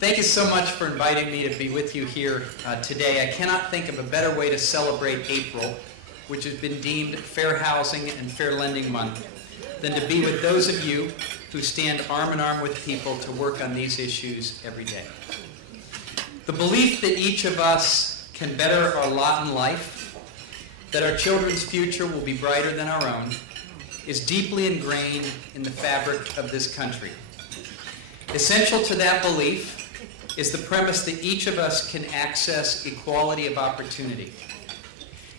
Thank you so much for inviting me to be with you here today. I cannot think of a better way to celebrate April, which has been deemed Fair Housing and Fair Lending Month, than to be with those of you who stand arm in arm with people to work on these issues every day. The belief that each of us can better our lot in life, that our children's future will be brighter than our own, is deeply ingrained in the fabric of this country. Essential to that belief is the premise that each of us can access equality of opportunity,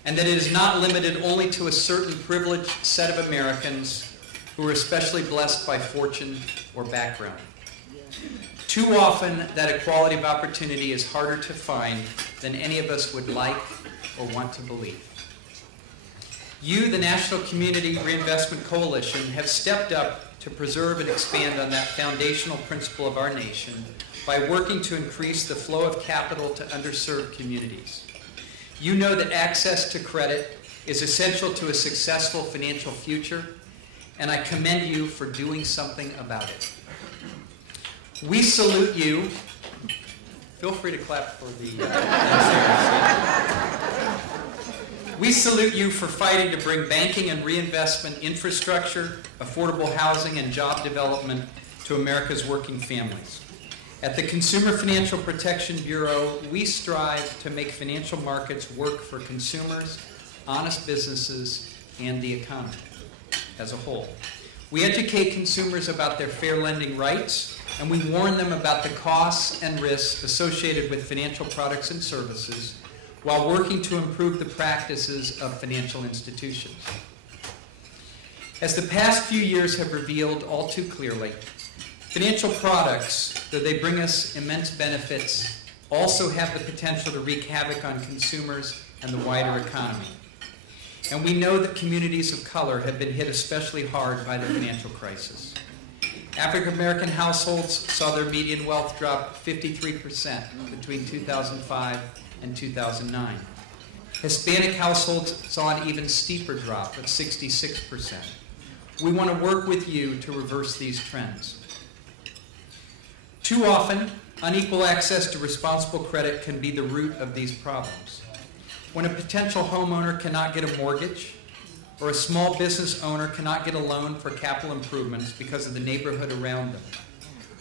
and that it is not limited only to a certain privileged set of Americans who are especially blessed by fortune or background. Too often, that equality of opportunity is harder to find than any of us would like or want to believe. You, the National Community Reinvestment Coalition, have stepped up to preserve and expand on that foundational principle of our nation by working to increase the flow of capital to underserved communities. You know that access to credit is essential to a successful financial future, and I commend you for doing something about it. We salute you. Feel free to clap for the NCRC. We salute you for fighting to bring banking and reinvestment infrastructure, affordable housing, and job development to America's working families. At the Consumer Financial Protection Bureau, we strive to make financial markets work for consumers, honest businesses, and the economy as a whole. We educate consumers about their fair lending rights, and we warn them about the costs and risks associated with financial products and services while working to improve the practices of financial institutions. As the past few years have revealed all too clearly, financial products, though they bring us immense benefits, also have the potential to wreak havoc on consumers and the wider economy. And we know that communities of color have been hit especially hard by the financial crisis. African American households saw their median wealth drop 53% between 2005 and 2009. Hispanic households saw an even steeper drop of 66%. We want to work with you to reverse these trends. Too often, unequal access to responsible credit can be the root of these problems. When a potential homeowner cannot get a mortgage, or a small business owner cannot get a loan for capital improvements because of the neighborhood around them,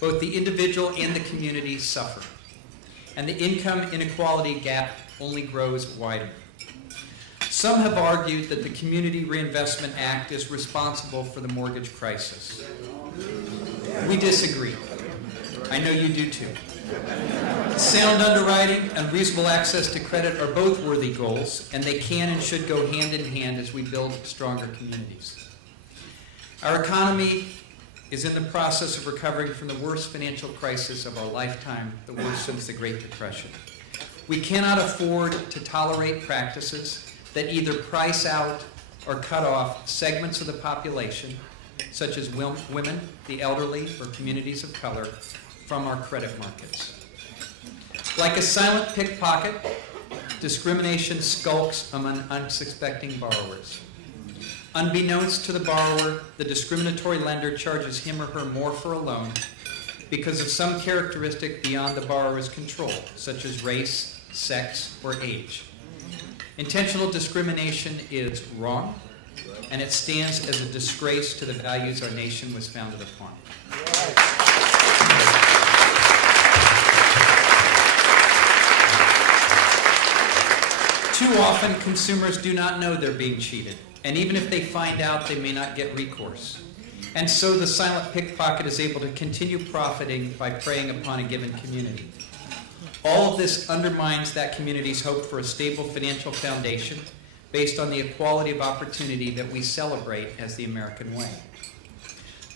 both the individual and the community suffer, and the income inequality gap only grows wider. Some have argued that the Community Reinvestment Act is responsible for the mortgage crisis. We disagree. I know you do too. Sound underwriting and reasonable access to credit are both worthy goals, and they can and should go hand in hand as we build stronger communities. Our economy is in the process of recovering from the worst financial crisis of our lifetime, the worst since the Great Depression. We cannot afford to tolerate practices that either price out or cut off segments of the population, such as women, the elderly, or communities of color, from our credit markets. Like a silent pickpocket, discrimination skulks among unsuspecting borrowers. Unbeknownst to the borrower, the discriminatory lender charges him or her more for a loan because of some characteristic beyond the borrower's control, such as race, sex, or age. Intentional discrimination is wrong, and it stands as a disgrace to the values our nation was founded upon. Too often, consumers do not know they're being cheated, and even if they find out, they may not get recourse. And so the silent pickpocket is able to continue profiting by preying upon a given community. All of this undermines that community's hope for a stable financial foundation based on the equality of opportunity that we celebrate as the American way.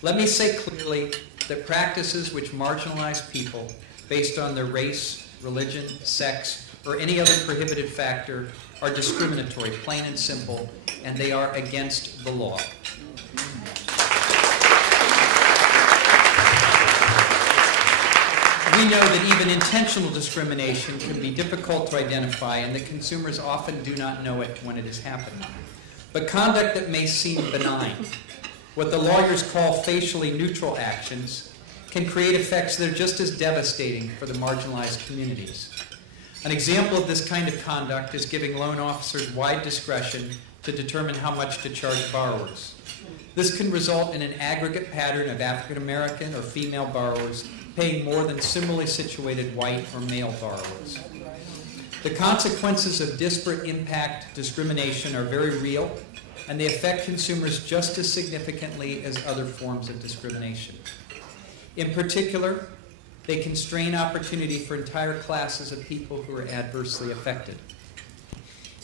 Let me say clearly that practices which marginalize people based on their race, religion, sex, or any other prohibited factor are discriminatory, plain and simple, and they are against the law. We know that even intentional discrimination can be difficult to identify and that consumers often do not know it when it is happening. But conduct that may seem benign, what the lawyers call facially neutral actions, can create effects that are just as devastating for the marginalized communities. An example of this kind of conduct is giving loan officers wide discretion to determine how much to charge borrowers. This can result in an aggregate pattern of African American or female borrowers paying more than similarly situated white or male borrowers. The consequences of disparate impact discrimination are very real, and they affect consumers just as significantly as other forms of discrimination. In particular, they constrain opportunity for entire classes of people who are adversely affected.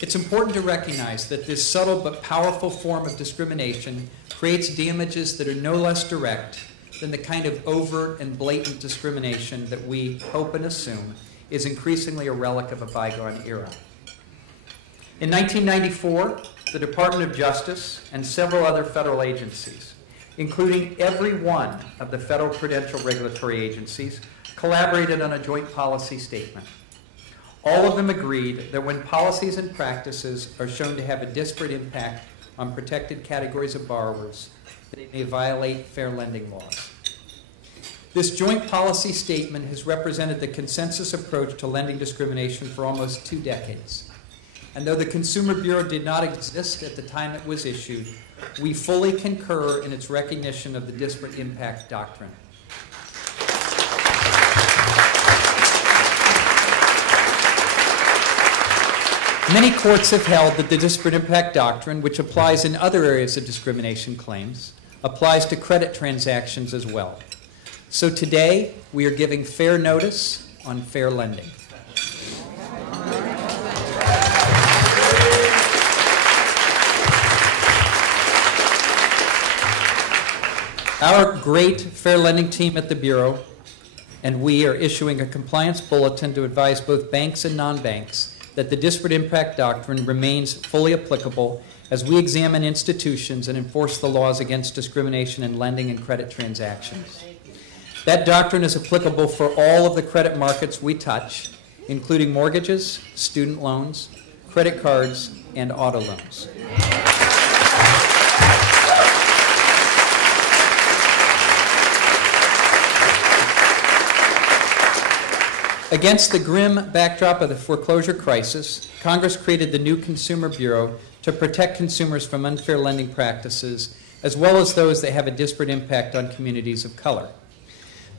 It's important to recognize that this subtle but powerful form of discrimination creates damages that are no less direct than the kind of overt and blatant discrimination that we hope and assume is increasingly a relic of a bygone era. In 1994, the Department of Justice and several other federal agencies, including every one of the federal prudential regulatory agencies, collaborated on a joint policy statement. All of them agreed that when policies and practices are shown to have a disparate impact on protected categories of borrowers, they may violate fair lending laws. This joint policy statement has represented the consensus approach to lending discrimination for almost 2 decades. And though the Consumer Bureau did not exist at the time it was issued, we fully concur in its recognition of the disparate impact doctrine. Many courts have held that the disparate impact doctrine, which applies in other areas of discrimination claims, applies to credit transactions as well. So today, we are giving fair notice on fair lending. Our great fair lending team at the Bureau and we are issuing a compliance bulletin to advise both banks and non-banks that the disparate impact doctrine remains fully applicable as we examine institutions and enforce the laws against discrimination in lending and credit transactions. That doctrine is applicable for all of the credit markets we touch, including mortgages, student loans, credit cards, and auto loans. Against the grim backdrop of the foreclosure crisis, Congress created the new Consumer Bureau to protect consumers from unfair lending practices, as well as those that have a disparate impact on communities of color.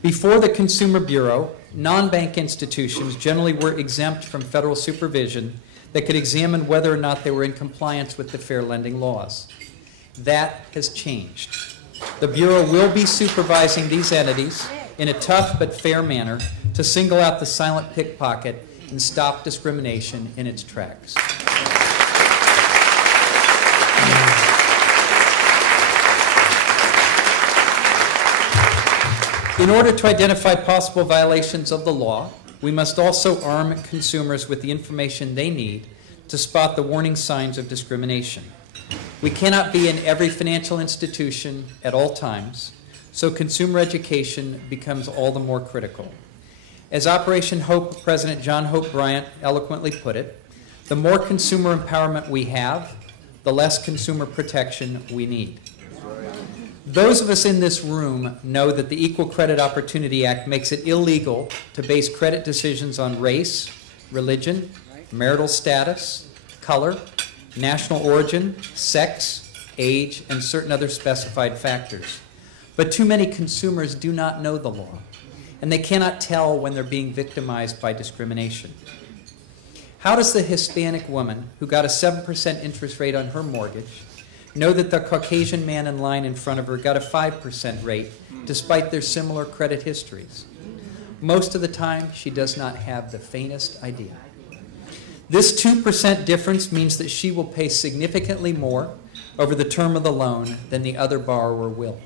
Before the Consumer Bureau, non-bank institutions generally were exempt from federal supervision that could examine whether or not they were in compliance with the fair lending laws. That has changed. The Bureau will be supervising these entities in a tough but fair manner to single out the silent pickpocket and stop discrimination in its tracks. In order to identify possible violations of the law, we must also arm consumers with the information they need to spot the warning signs of discrimination. We cannot be in every financial institution at all times, so consumer education becomes all the more critical. As Operation Hope President John Hope Bryant eloquently put it, the more consumer empowerment we have, the less consumer protection we need. Those of us in this room know that the Equal Credit Opportunity Act makes it illegal to base credit decisions on race, religion, marital status, color, national origin, sex, age, and certain other specified factors. But too many consumers do not know the law, and they cannot tell when they're being victimized by discrimination. How does the Hispanic woman who got a 7% interest rate on her mortgage know that the Caucasian man in line in front of her got a 5% rate despite their similar credit histories? Most of the time, she does not have the faintest idea. This 2% difference means that she will pay significantly more over the term of the loan than the other borrower will.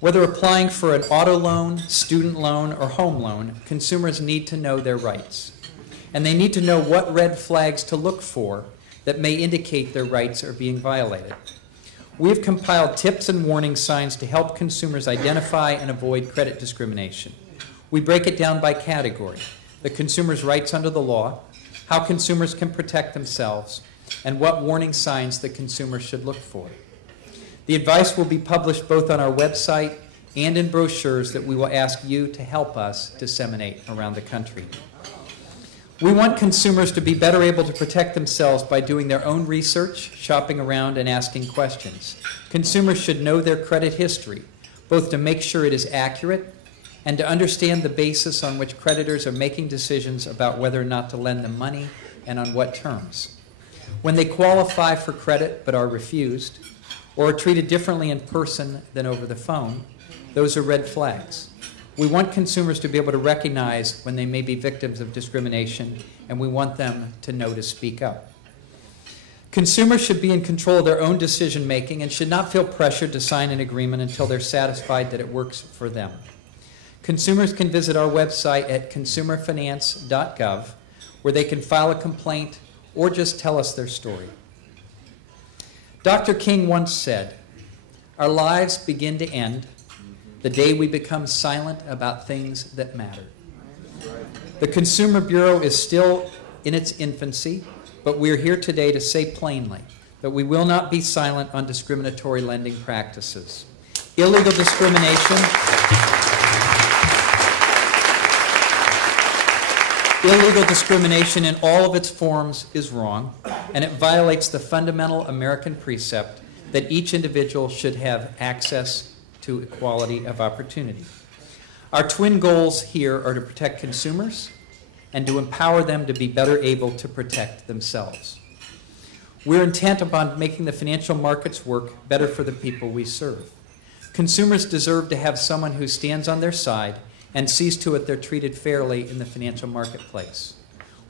Whether applying for an auto loan, student loan, or home loan, consumers need to know their rights. And they need to know what red flags to look for that may indicate their rights are being violated. We have compiled tips and warning signs to help consumers identify and avoid credit discrimination. We break it down by category: the consumer's rights under the law, how consumers can protect themselves, and what warning signs the consumer should look for. The advice will be published both on our website and in brochures that we will ask you to help us disseminate around the country. We want consumers to be better able to protect themselves by doing their own research, shopping around, and asking questions. Consumers should know their credit history, both to make sure it is accurate and to understand the basis on which creditors are making decisions about whether or not to lend them money and on what terms. When they qualify for credit but are refused, or are treated differently in person than over the phone, those are red flags. We want consumers to be able to recognize when they may be victims of discrimination, and we want them to know to speak up. Consumers should be in control of their own decision-making and should not feel pressured to sign an agreement until they're satisfied that it works for them. Consumers can visit our website at consumerfinance.gov, where they can file a complaint or just tell us their story. Dr. King once said, "Our lives begin to end the day we become silent about things that matter." The Consumer Bureau is still in its infancy, but we're here today to say plainly that we will not be silent on discriminatory lending practices. Illegal discrimination in all of its forms is wrong, and it violates the fundamental American precept that each individual should have access to equality of opportunity. Our twin goals here are to protect consumers and to empower them to be better able to protect themselves. We're intent upon making the financial markets work better for the people we serve. Consumers deserve to have someone who stands on their side and sees to it they're treated fairly in the financial marketplace.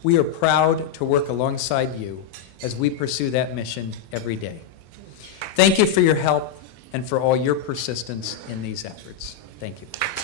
We are proud to work alongside you as we pursue that mission every day. Thank you for your help and for all your persistence in these efforts. Thank you.